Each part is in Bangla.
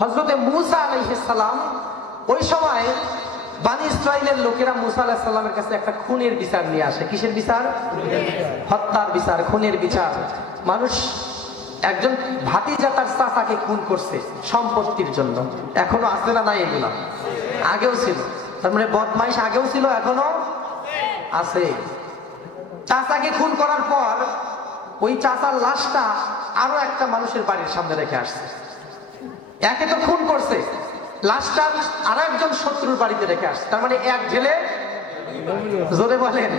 হযরতে মূসা আলাইহিস সালাম ওই সময় বনী ইসরাইলের লোকেরা মূসা আলাইহিস সালামের কাছে একটা খুনের বিচার নিয়ে আসে। কিসের বিচার? হত্যার বিচার, খুনের বিচার। মানুষ একজন ভাতিজা তার চাচাকে খুন করছে সম্পত্তির জন্য। এখনো আছে না নাই? এগুলো আগেও ছিল। তার মানে বদমাইশ আগেও ছিল, এখনো আছে। চাচাকে খুন করার পর ওই চাচার লাশটা আরো একটা মানুষের বাড়ির সামনে রেখে আসছে। একে তো খুন করছে, লাশটা আর একজন শত্রুর বাড়িতে রেখে আসছে। তার মানে এক ঢেলে, জোরে বলেন,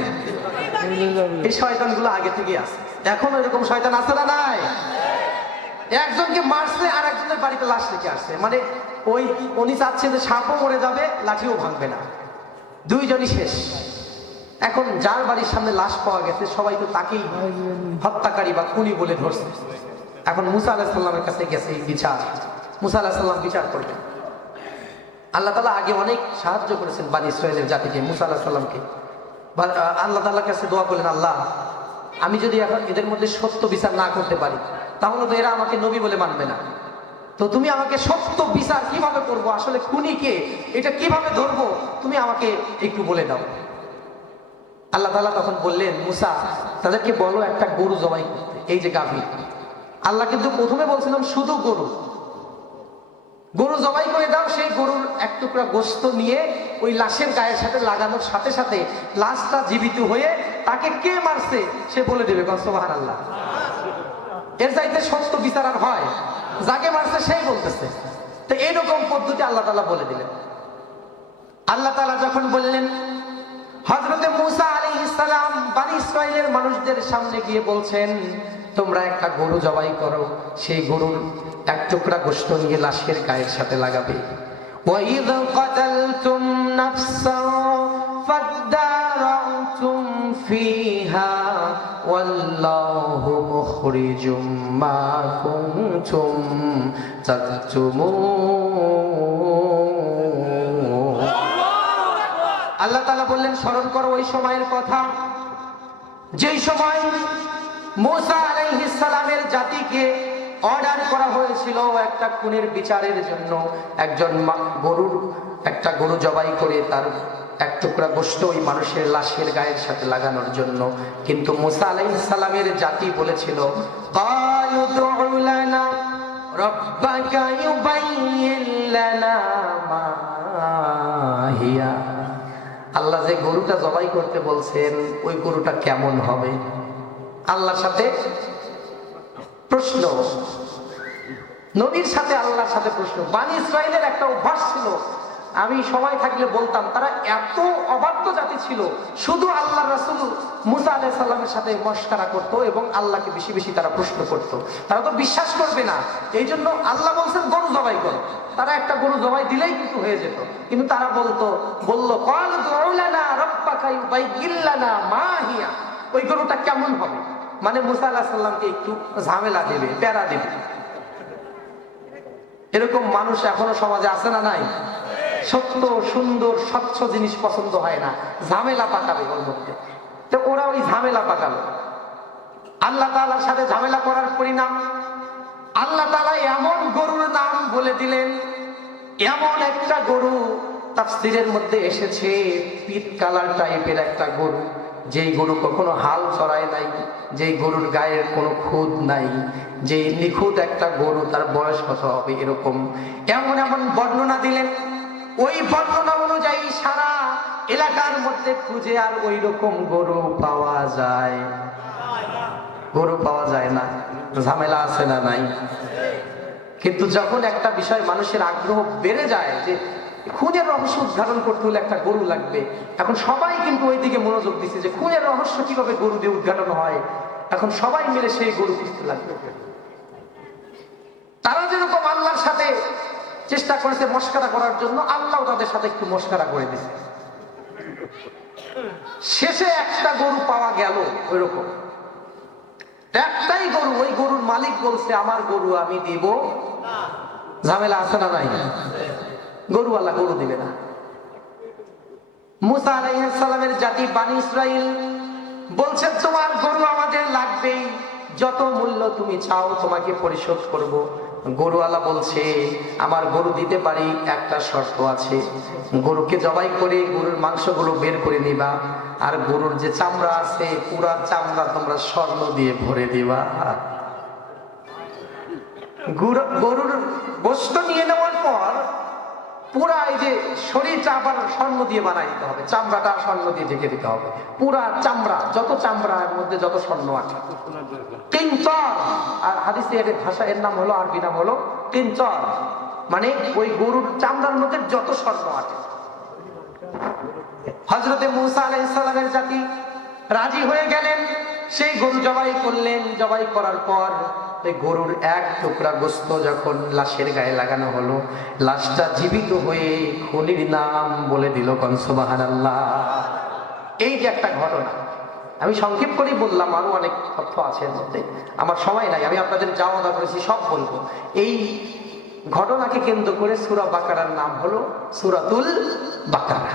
এই শয়তানগুলো আগে থেকে আছে। এখন এরকম শয়তান আছে না নাই? একজনকে মারছে আর একজনের বাড়িতে লাশ রেখে আসছে। মানে ওই উনি চাচ্ছে যে সাপও মরে যাবে, লাঠিও ভাঙবে না, দুইজনই শেষ। এখন যার বাড়ির সামনে লাশ পাওয়া গেছে সবাই তো তাকেই হত্যাকারী বা খুনি বলে ধরছে। এখন মূসা আলাইহিস সালামের কাছে গেছে এই বিচার। মূসা আলাইহিস সালাম বিচার করবেন। আল্লাহ তাআলা আগে অনেক সাহায্য করেছেন বনী ইসরাইলের জাতিকে, মূসা আলাইহিস সালামকে। আল্লাহ তাআলার কাছে দোয়া করলেন, আল্লাহ আমি যদি এখন এদের মধ্যে সত্য বিচার না করতে পারি তাহলে তো এরা আমাকে নবী বলে মানবে না। তো তুমি আমাকে সত্য বিচার কিভাবে করবো, আসলে খুনি কে, এটা কিভাবে ধরবো, তুমি আমাকে একটু বলে দাও। আল্লাহ তাআলা তখন বললেন, মূসা তাদেরকে বলো একটা গরু জবাই করতে। এই যে গাভী, আল্লাহ কিন্তু প্রথমে বলছিলাম শুধু গরু জবাই করে দাও। সেই গরুর এক টুকরা গোশত নিয়ে ওই লাশের গায়ের সাথে লাগানোর সাথে সাথে লাশটা জীবিত হয়ে তাকে কে মারছে সে বলে দেবে। সুবহানাল্লাহ। এর চাইতে সত্য বিচার আর হয়? যাকে মারছে সেই বলতেছে। তো এইরকম পদ্ধতি আল্লাহ তাআলা বলে দিলেন। আল্লাহ তাআলা যখন বললেন, হযরতে মূসা আলাইহিস সালাম বনী ইসরাইলের মানুষদের সামনে গিয়ে বলছেন, তোমরা একটা গরু জবাই করো, সেই গরুর এক টুকরা গোশত নিয়ে লাশের গায়ের সাথে লাগাবে। ওয়াইদ কাতালতুম নাফসান ফাদারাতুম ফিহা ওয়াল্লাহু মুখরিজুম মা কুনতুম তাকতুমুন। আল্লাহ তাআলা বললেন, স্মরণ করো ওই সময়ের কথা যেই সময় মূসা আলাইহিস সালামের জাতিকে অর্ডার করা হয়েছিল একটা খুনের বিচারের জন্য। একজন একটা গরু জবাই করে তার এক টুকরা গোশত ওই মানুষের লাশের গায়ের সাথে লাগানোর জন্য। কিন্তু মূসা আলাইহিস সালামের জাতি বলেছিল, ক্বালু দু'উ লানা রাব্বাকা ইউবাইয়িন লানা মা হিয়া। আল্লাহ যে গরুটা জবাই করতে বলছেন ওই গরুটা কেমন হবে? আল্লাহর সাথে প্রশ্ন, নবীর সাথে আল্লাহর সাথে প্রশ্ন। বনী ইসরাইলের একটা অভ্যাস ছিল, আমি সময় থাকলে বলতাম, তারা এত অবাধ্য জাতি ছিল, শুধু আল্লাহ রাসূল মূসা আলাইহিস সালামের সাথে মশকরা করত এবং আল্লাহকে বেশি বেশি তারা প্রশ্ন করত। তারা তো বিশ্বাস করবে না, এই জন্য আল্লাহ বলছেন গরু জবাই করো। তারা একটা গরু জবাই দিলেই কিন্তু হয়ে যেত, কিন্তু তারা বলল ক্বাল দু'উ লানা রাব্বাকা ইউবাইয়িন লানা মা হিয়া। ওই গরুটা কেমন হবে? মানে মূসা আলাইহিস সালামকে একটু ঝামেলা দেবে, প্যারা দেবে। এরকম মানুষ এখনো সমাজে আছে না নাই? সত্য সুন্দর স্বচ্ছ জিনিস পছন্দ হয় না, ঝামেলা পাকাবে ওর মধ্যে। তো ওরা ওই ঝামেলা পাকালো। আল্লাহ তাআলার সাথে ঝামেলা করার পরিণাম আল্লাহ তাআলা এমন গরুর নাম বলে দিলেন, এমন একটা গরু তাফসীরের মধ্যে এসেছে, পিট কালার টাইপের একটা গরু, যেই গরু কখনো হাল চড়ায় নাই, যেই গরুর গায়ের কোনো খুদ নাই, যেই নিখুঁত একটা গরু, তার বয়স কত হবে এরকম এমন এমন বর্ণনা দিলেন। ওই বর্ণনা অনুযায়ী সারা এলাকার মধ্যে খুঁজে আর ওই রকম গরু পাওয়া যায়? গরু পাওয়া যায় না। ঝামেলা আছে না নাই? কিন্তু যখন একটা বিষয় মানুষের আগ্রহ বেড়ে যায় যে খুনের রহস্য উদ্ঘাটন করতে হলে একটা গরু লাগবে, এখন সবাই কিন্তু ওই দিকে মনোযোগ দিচ্ছে যে খুনের রহস্য কিভাবে গরু দিয়ে উদ্ঘাটন হয়। এখন সবাই মিলে সেই গরু খুঁজতে লাগবে। তারা যেরকম আল্লাহর সাথে চেষ্টা করেছে মশকরা করার জন্য, আল্লাহ তাদের সাথে একটু মশকরা করে দিয়েছে। শেষে একটা গরু পাওয়া গেল, ওইরকম একটাই গরু। ওই গরুর মালিক বলছে, আমার গরু আমি দিব। ঝামেলা আছে না নাই? গরুওয়ালা গরু দিবে না। মূসা আলাইহিস সালামের জাতি বনী ইসরাইল বলছে, তোমার গরু আমাদের লাগবেই, যত মূল্য তুমি চাও তোমাকে পরিশোধ করব। গরুওয়ালা বলছে আমার গরু দিতে পারি, একটা শর্ত আছে, গরুকে জবাই করে গরুর মাংসগুলো বের করে নিবা, আর গরুর যে চামড়া আছে পুরা চামড়া তোমরা স্বর্ণ দিয়ে ভরে দিবা। গরুর গোশত নিয়ে নেওয়ার পর পুরা এই যে শরীরটা আবার স্বর্ণ দিয়ে বানাই দিতে হবে, চামড়াটা স্বর্ণ দিয়ে ঢেকে দিতে হবে, পুরা চামড়া, যত চামড়ার মধ্যে যত স্বর্ণ আছে। কিঞ্চর, আর হাদিসে এর ভাষা, এর নাম হলো, আরবি নাম হলো কিঞ্চর, মানে ওই গরুর চামড়ার মধ্যে যত স্বর্ণ আছে। হযরতে মূসা আলাইহিস সালামের জাতি রাজি হয়ে গেলেন, সেই গরু জবাই করলেন। জবাই করার পর ওই গরুর এক টুকরা গোশত যখন লাশের গায়ে লাগানো হলো, লাশটা জীবিত হয়ে খনির নাম বলে দিল, কোন সুবহানাল্লাহ। এই যে একটা ঘটনা, আমি সংক্ষেপ করে বললাম, আরো অনেক তথ্য আছে এর মধ্যে, আমার সময় নাই, আমি আপনাদের যা ওয়াদা করেছি সব বলবো। এই ঘটনাকে কেন্দ্র করে সূরা বাকারার নাম হলো সূরাতুল বাকারা।